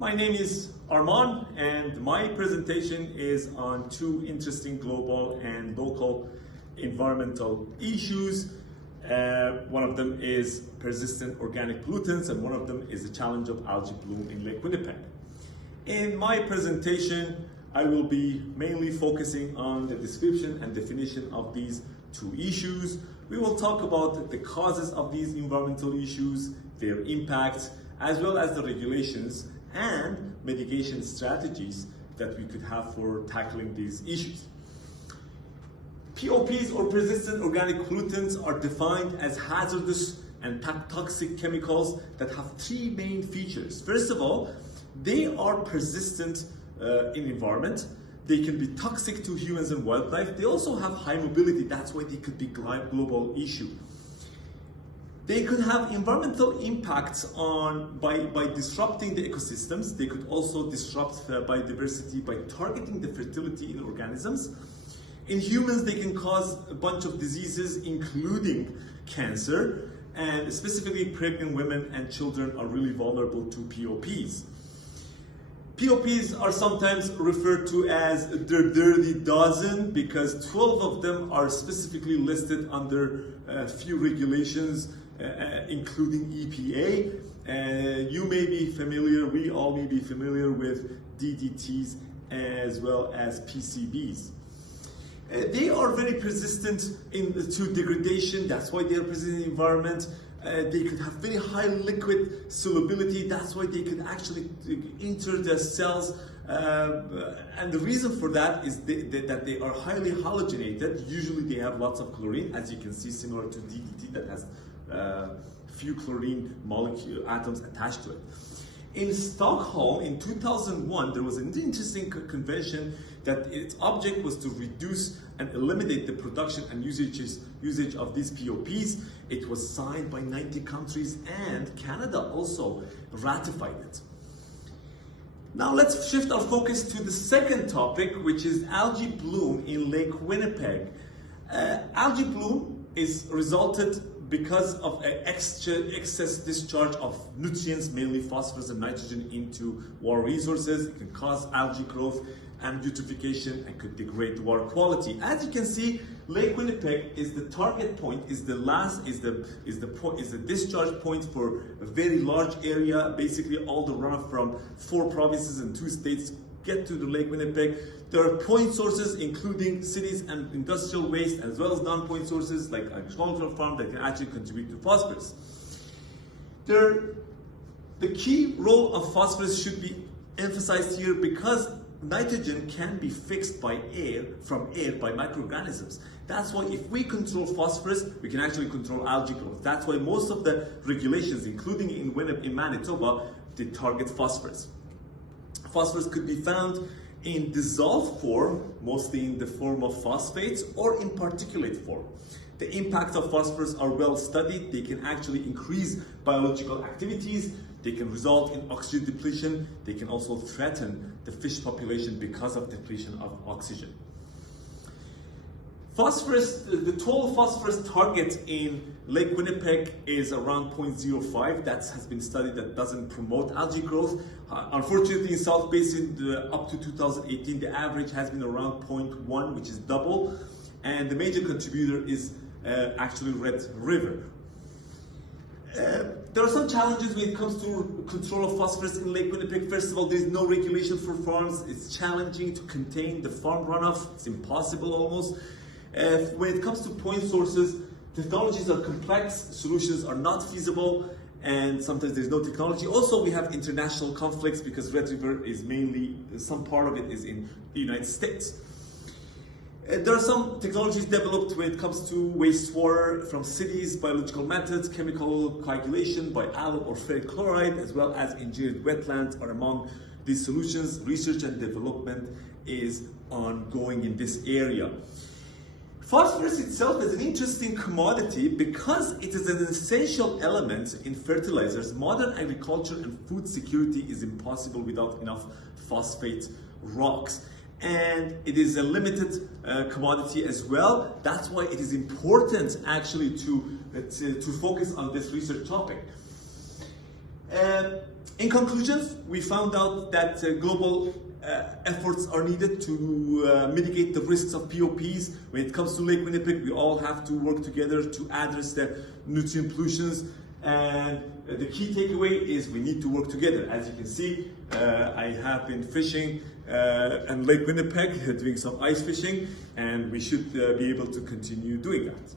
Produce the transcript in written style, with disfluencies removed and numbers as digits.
My name is Arman, and my presentation is on two interesting global and local environmental issues. One of them is persistent organic pollutants, and one of them is the challenge of algae bloom in Lake Winnipeg. In my presentation, I will be mainly focusing on the description and definition of these two issues. We will talk about the causes of these environmental issues, their impacts, as well as the regulations and mitigation strategies that we could have for tackling these issues. POPs, or persistent organic pollutants, are defined as hazardous and toxic chemicals that have three main features. First of all, they are persistent in environment. They can be toxic to humans and wildlife. They also have high mobility. That's why they could be a global issue. They could have environmental impacts by disrupting the ecosystems. They could also disrupt biodiversity by targeting the fertility in organisms. In humans, they can cause a bunch of diseases, including cancer, and specifically pregnant women and children are really vulnerable to POPs. POPs are sometimes referred to as the dirty dozen because 12 of them are specifically listed under a few regulations, including EPA. You may be familiar, we all may be familiar with DDTs as well as PCBs. They are very persistent to degradation. That's why they are present in the environment. They could have very high liquid solubility. That's why they can actually enter the cells. And the reason for that is that they are highly halogenated. Usually they have lots of chlorine, as you can see, similar to DDT that has few chlorine molecule atoms attached to it. In Stockholm in 2001, there was an interesting convention that its object was to reduce and eliminate the production and usage of these POPs. It was signed by 90 countries, and Canada also ratified it. Now let's shift our focus to the second topic, which is algae bloom in Lake Winnipeg. Algae bloom is resulted because of an excess discharge of nutrients, mainly phosphorus and nitrogen, into water resources. It can cause algae growth and eutrophication and could degrade water quality. As you can see, Lake Winnipeg is the target point, is the discharge point for a very large area. Basically, all the runoff from 4 provinces and 2 states get to the Lake Winnipeg. There are point sources, including cities and industrial waste, as well as non-point sources like agricultural farm that can actually contribute to phosphorus. The key role of phosphorus should be emphasized here because nitrogen can be fixed by air by microorganisms. That's why if we control phosphorus, we can actually control algae growth. That's why most of the regulations, including in Manitoba, they target phosphorus. Phosphorus could be found in dissolved form, mostly in the form of phosphates, or in particulate form. The impacts of phosphorus are well studied. They can actually increase biological activities. They can result in oxygen depletion. They can also threaten the fish population because of depletion of oxygen. Phosphorus, the total phosphorus target in Lake Winnipeg is around 0.05. That has been studied. That doesn't promote algae growth. Unfortunately, in South Basin, up to 2018, the average has been around 0.1, which is double. And the major contributor is actually Red River. There are some challenges when it comes to control of phosphorus in Lake Winnipeg. First of all, there is no regulation for farms. It's challenging to contain the farm runoff. It's impossible almost. When it comes to point sources, technologies are complex, solutions are not feasible, and sometimes there's no technology. Also, we have international conflicts because Red River is mainly, some part of it is in the United States. There are some technologies developed when it comes to wastewater from cities, biological methods, chemical coagulation by alum or ferric chloride, as well as engineered wetlands are among these solutions. Research and development is ongoing in this area. Phosphorus itself is an interesting commodity because it is an essential element in fertilizers. Modern agriculture and food security is impossible without enough phosphate rocks. And it is a limited commodity as well. That's why it is important actually to focus on this research topic. In conclusion, we found out that global efforts are needed to mitigate the risks of POPs. When it comes to Lake Winnipeg, we all have to work together to address the nutrient pollutions. And the key takeaway is we need to work together. As you can see, I have been fishing in Lake Winnipeg, doing some ice fishing, and we should be able to continue doing that.